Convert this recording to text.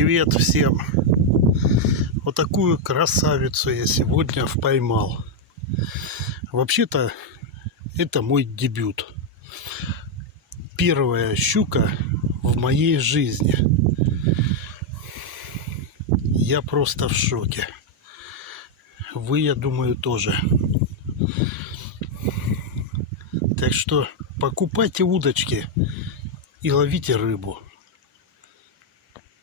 Привет всем! Вот такую красавицу я сегодня поймал. Вообще-то это мой дебют. Первая щука в моей жизни. Я просто в шоке. Вы, я думаю, тоже. Так что покупайте удочки и ловите рыбу.